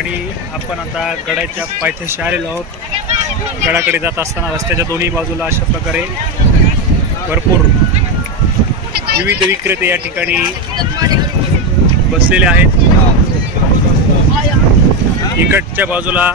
ठिकाणी आपण आता गडाच्या पायथ्याशी आलेलो आहोत. गडाकडे जात असताना रस्त्याच्या दोन्ही बाजूला अशा प्रकारे भरपूर विविध विक्रेते या ठिकाणी बसलेले आहेत. इकडच्या बाजूला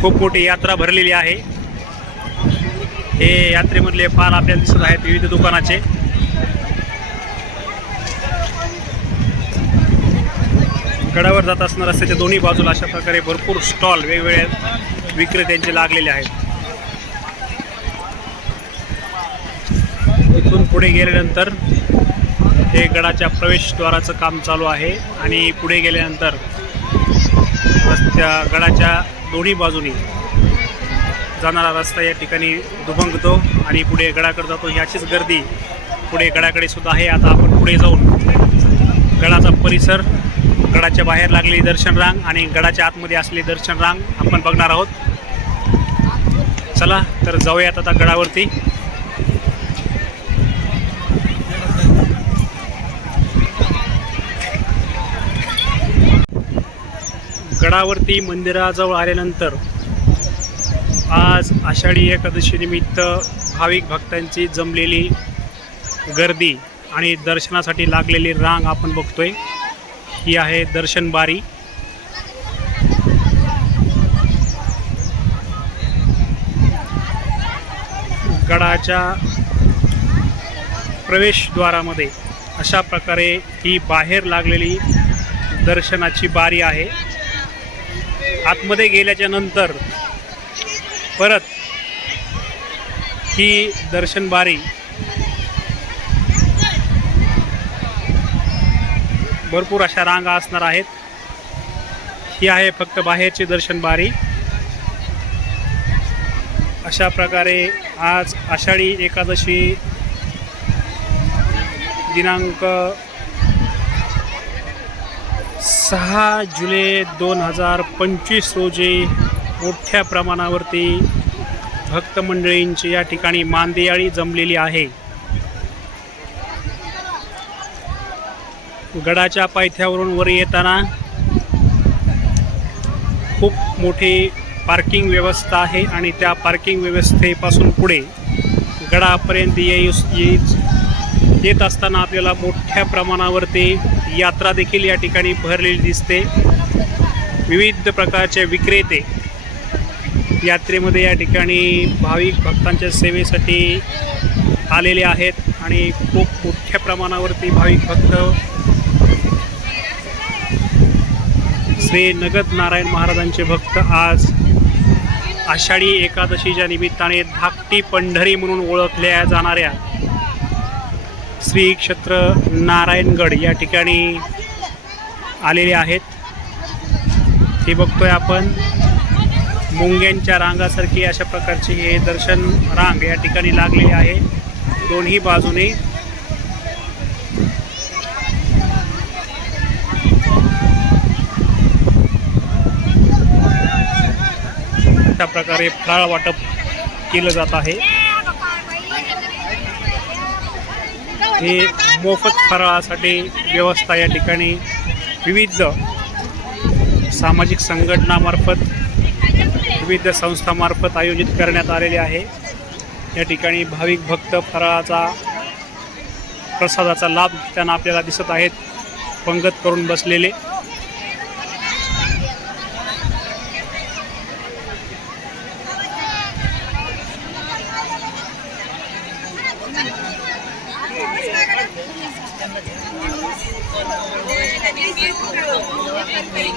खूप मोठी यात्रा भरलेली आहे. हे यात्रेमधले फार आपल्याला दिसत आहेत विविध दुकानाचे. गडावर जात असणार रस्त्याच्या दोन्ही बाजूला अशा प्रकारे भरपूर स्टॉल वेगवेगळ्या विक्रेत्यांचे लागलेले आहेत. इथून पुढे गेल्यानंतर हे गडाच्या प्रवेशद्वाराचं काम चालू आहे आणि पुढे गेल्यानंतर रस्त्या गडाच्या दोन्ही बाजूनी जाणारा रस्ता या ठिकाणी दुभंगतो आणि पुढे गडाकडे जातो. याचीच गर्दी पुढे गडाकडे सुद्धा आहे. आता आपण पुढे जाऊन गडाचा परिसर गडाच्या बाहेर लागलेली दर्शन रांग आणि गडाच्या आतमध्ये असलेली दर्शन रांग आपण बघणार आहोत. चला तर जाऊयात आता गडावरती. गडावरती मंदिराजवळ आल्यानंतर आज आषाढी एकादशीनिमित्त भाविक भक्तांची जमलेली गर्दी आणि दर्शनासाठी लागलेली रांग आपण बघतोय. ही आहे दर्शन बारी. गडाच्या प्रवेशद्वारामध्ये अशा प्रकारे ही बाहेर लागलेली दर्शनाची बारी आहे. आतमध्ये गेल्याच्यानंतर परत ही दर्शन बारी भरपूर अशा रांगा असणार आहेत. ही आहे फक्त बाहेरची दर्शन बारी. अशा प्रकारे आज आषाढी एकादशी दिनांक सहा जुलै दोन हजार पंचवीस रोजी मोठ्या प्रमाणावरती भक्तमंडळींची या ठिकाणी मांदियाळी जमलेली आहे. गडाच्या पायथ्यावरून वर येताना खूप मोठी पार्किंग व्यवस्था आहे आणि त्या पार्किंग व्यवस्थेपासून पुढे गडापर्यंत येई येई- येत असताना आपल्याला मोठ्या प्रमाणावरती यात्रा देखील या ठिकाणी भरलेली दिसते. विविध प्रकारचे विक्रेते यात्रेमध्ये या ठिकाणी भाविक भक्तांच्या सेवेसाठी आलेले आहेत आणि खूप मोठ्या प्रमाणावरती भाविक भक्त श्री नगद नारायण महाराजांचे भक्त आज आषाढी एकादशीच्या निमित्ताने धाकटी पंढरी म्हणून ओळखल्या जाणाऱ्या श्री क्षेत्र नारायणगड या ठिकाणी आलेले आहेत. हे बघतोय आपण. मुंग्यांच्या रांगासारखी अशा प्रकारची हे दर्शन रांग या ठिकाणी लागलेली आहे. दोन्ही बाजूने अशा प्रकारे फराळ वाटप केलं जात आहे. हे मोफत फराळासाठी व्यवस्था या ठिकाणी विविध सामाजिक संघटनामार्फत विविध संस्थामार्फत आयोजित करण्यात आलेले आहे. या ठिकाणी भाविक भक्त फराळाचा प्रसादाचा लाभ त्यांना आपल्याला दिसत आहेत. पंगत करून बसलेले.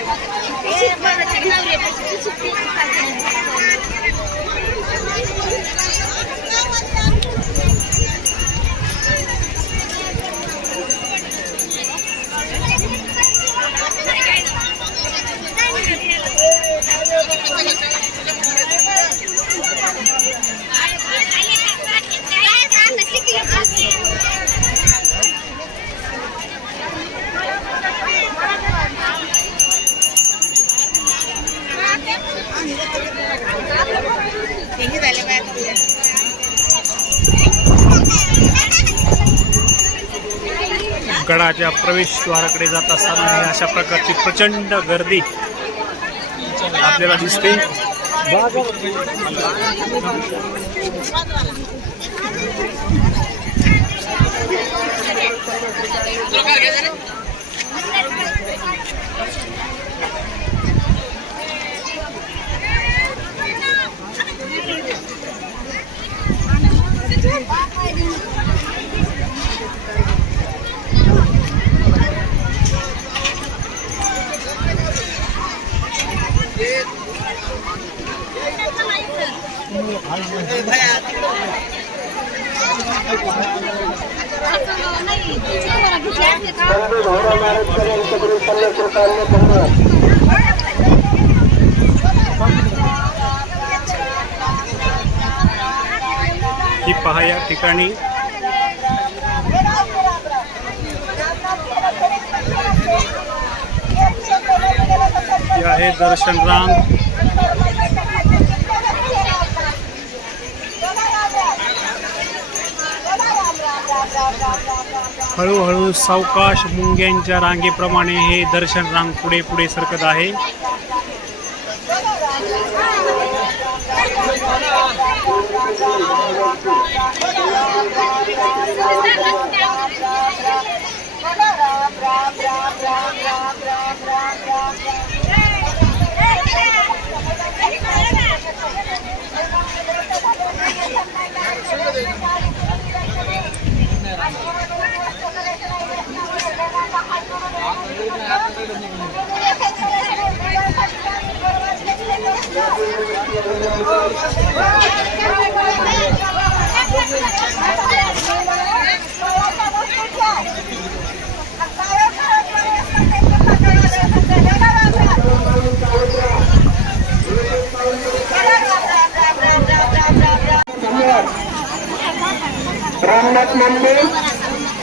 Eh, para chegar, eu preciso subir. गडाच्या प्रवेशद्वाराकडे जात असताना अशा प्रकारची प्रचंड गर्दी आपल्याला दिसते. भाऊराव हिंदू महाराजकर यांच्याकडून पन्नास रुपयांना धन्यवाद ही पहा या ठिकाणी. हे आहे दर्शन राम हळूहळू सावकाश मुंग्यांच्या रांगेप्रमाणे हे दर्शन रांग पुढे पुढे सरकत आहे रामनाथ मंदिर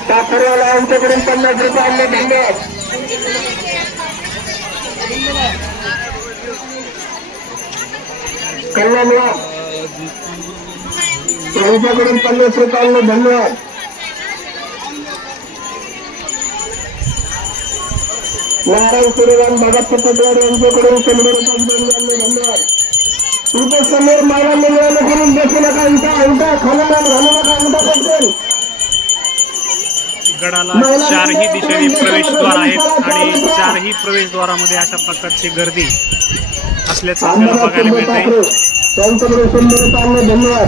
साखरवाला यांच्याकडून पन्नास रुपये आणले धन्यवाद कल्याणवा यांच्याकडून पन्नास रुपयांनी धन्यवाद. नारायण सूर्यराम भगत पटवाड यांच्याकडून शंभर रुपयांनी धन्यवाद तुझं समोर मला मिळालं करून बसू नका उलटा उलटा खाला घालू नका उलटा पडतील गडाला चारही दिशेने प्रवेशद्वार आहेत आणि चारही प्रवेशद्वारामध्ये अशा प्रकारची गर्दी. असल्याचं आपल्याला बघायला शंभर रुपयांनी धन्यवाद.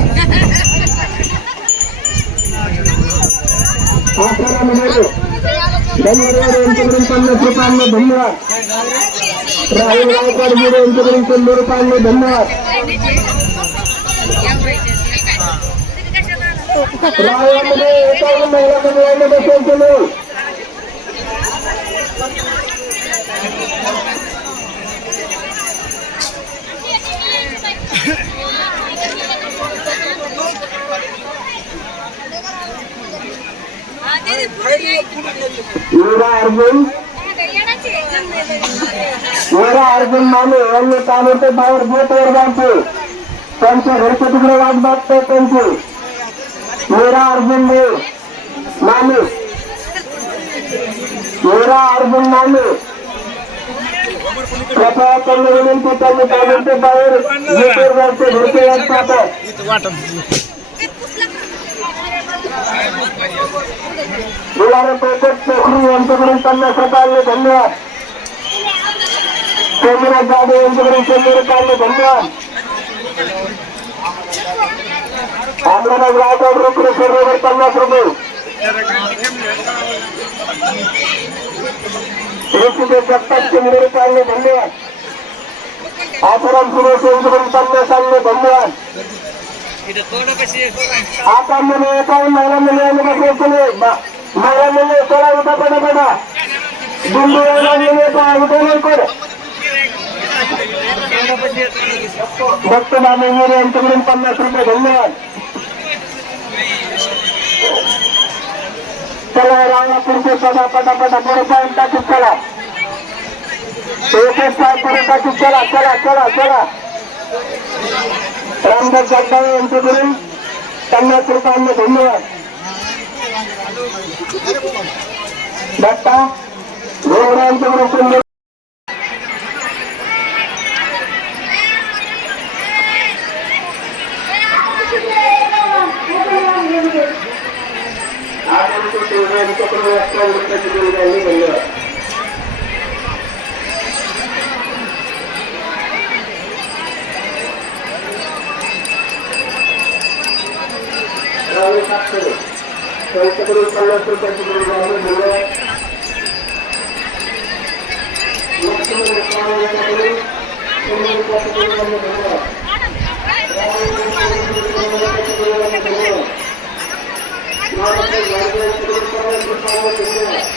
यांच्याकडून पन्नास रुपयांनी धन्यवाद. राहुल गायकवाड गिरे यांच्याकडून शंभर रुपयांनी धन्यवाद. राहुलमध्ये एकावन्न महिला मंडळाने बसेल केले मीरा अर्जुन मीरा अर्जुन माने यांनी तालुके बाहेर बोट वर्गांचे त्यांच्या घरचे तिकडे वाट बघतात त्यांचे मीरा अर्जुन मे माने मीरा अर्जुन माने यांच्याकडून त्यांना विनंती धन्यवाद सोमनाथ जाधव यांच्याकडून शंभर काढले धन्यवाद अमरनाथ गायकवाड रोकडे पन्नास रुपये ऋषिकेश जगताप शंभर रुपयांनी धन्यवाद आसाराम सुरेश यांच्याकडून पन्नास आणले धन्यवाद आता मुले एकावन्न महिला मुले आणि बसले केले महिला मुले चला उठा पडा पडा दिल्ली महिला मुले का उठा लवकर भक्त बाबा यांच्याकडून पन्नास रुपये धन्यवाद पन्नास रुपयांनी धन्यवाद दत्ता गोवडे यांच्याकडून त्यांच्याकडून पन्नास रुपयाची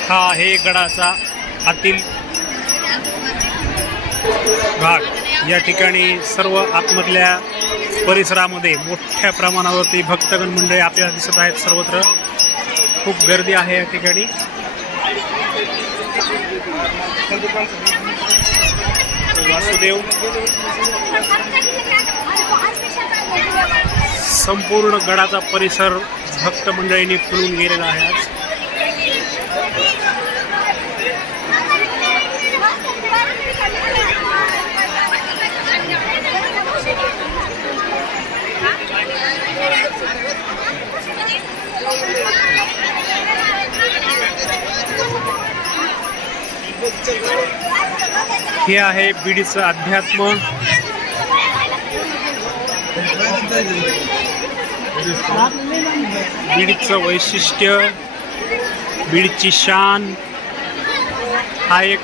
हा आहे गडाचा आतील भाग. या ठिकाणी सर्व आतमधल्या परिसरामध्ये मोठ्या प्रमाणावरती भक्तगण मंडळी आपल्याला दिसत आहेत सर्वत्र. खूप गर्दी आहे या ठिकाणी. वासुदेव संपूर्ण गडाचा परिसर भक्त मंडळींनी फुलून गेलेला आहे आज. हे आहे बीडीचं अध्यात्म. बीडचं वैशिष्ट्य बीडची शान. हा एक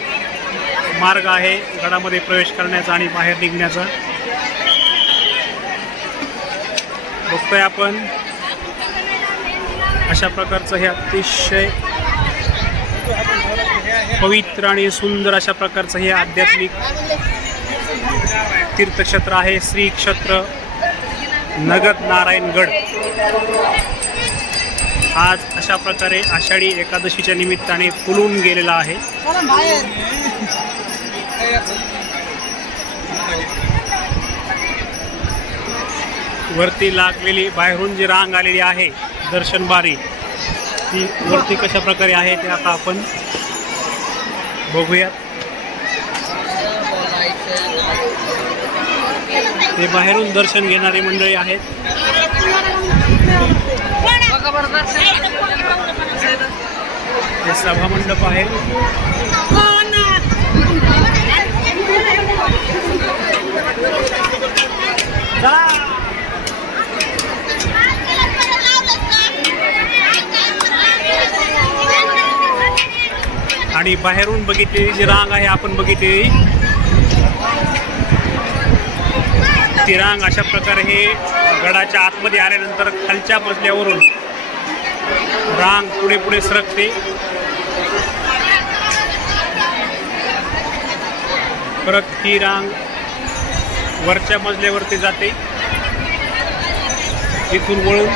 मार्ग आहे गडामध्ये प्रवेश करण्याचा आणि बाहेर निघण्याचा. बघतोय आपण. अशा प्रकारचं हे अतिशय पवित्र आणि सुंदर अशा प्रकारचं हे आध्यात्मिक तीर्थक्षेत्र आहे. श्री क्षेत्र नगद नारायणगड. आज अशा प्रकारे आषाढी एकादशीच्या निमित्ताने फुलून गेलेला आहे. वरती लागलेली बाहेरून जी रांग आलेली आहे दर्शनबारी ती वरती कशा प्रकारे आहे ते आता आपण बघूयात. ते बाहेरून दर्शन घेणारी मंडळी आहेत. हे सभामंडप आहे. आणि बाहेरून बघितलेली जी रांग आहे आपण बघितलेली ती रांग अशा प्रकारे हे गडाच्या आतमध्ये आल्यानंतर खालच्या मजल्यावरून रांग पुढे पुढे सरकते. परत ही रांग वरच्या मजल्यावरती जाते. इथून वळून.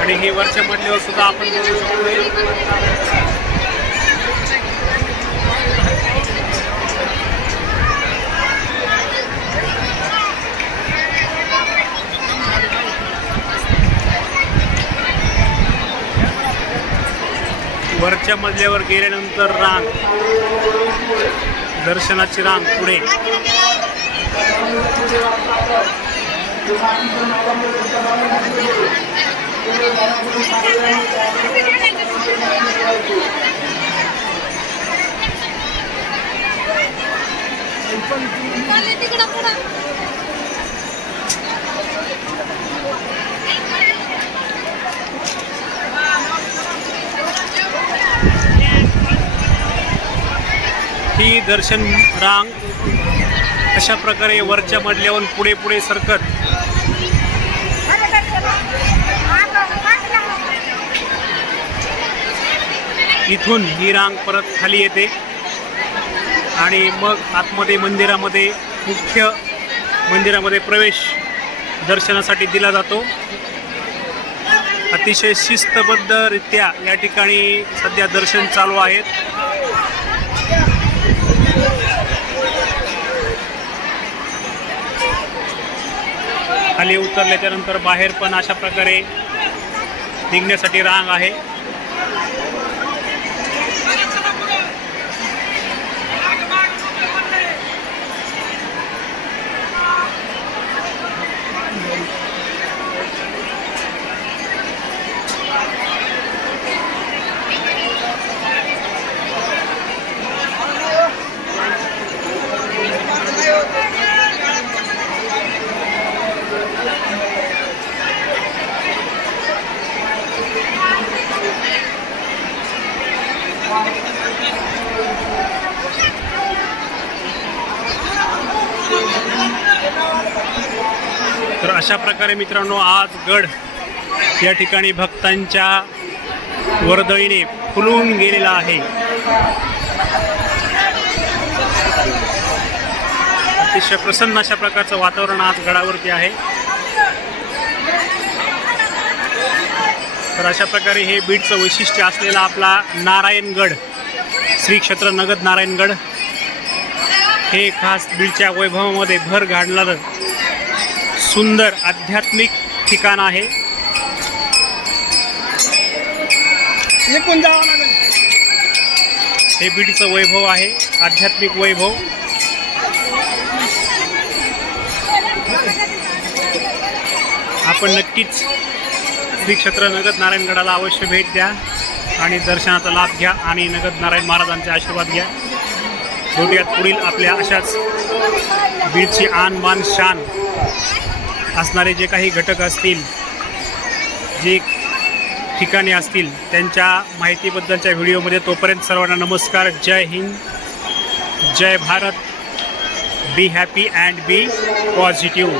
आणि हे वरच्या मजल्यावर सुद्धा आपण बघू शकतो वरच्या मजल्यावर गेल्यानंतर रांग. दर्शनाची रांग पुढे. तिकडं ही दर्शन रांग अशा प्रकारे वरच्या मजल्यावर पुढे पुढे सरकत. इथून ही रांग परत खाली येते. आणि मग आतमध्ये मंदिरामध्ये मुख्य मंदिरामध्ये प्रवेश दर्शनासाठी दिला जातो. अतिशय शिस्तबद्धरित्या या ठिकाणी सध्या दर्शन चालू आहेत. खाली उतरल्याच्यानंतर बाहेर पण अशा प्रकारे निघण्यासाठी रांग आहे. अशा प्रकारे मित्रांनो आज गड या ठिकाणी भक्तांच्या वर्दळीने फुलून गेलेला आहे. अतिशय प्रसन्न अशा प्रकारचं वातावरण आज गडावरती आहे. तर अशा प्रकारे हे बीडचं वैशिष्ट्य असलेला आपला नारायणगड श्री क्षेत्र नगद नारायणगड हे खास बीडच्या वैभवामध्ये भर घालणारं सुंदर आध्यात्मिक ठिकाण आहे. हे बीडचं वैभव आहे आध्यात्मिक वैभव. आपण नक्कीच श्री क्षेत्र नगद नारायणगडाला अवश्य भेट द्या आणि दर्शनाचा लाभ घ्या आणि नगद नारायण महाराजांचे आशीर्वाद घ्या. भेटूयात पुढील आपल्या अशाच बीडची आन बान शान. असणारे जे काही घटक असतील जे ठिकाणे असतील त्यांच्या माहितीबद्दलच्या व्हिडिओमध्ये तोपर्यंत सर्वांना नमस्कार. जय हिंद. जय Bharat. Be happy and be positive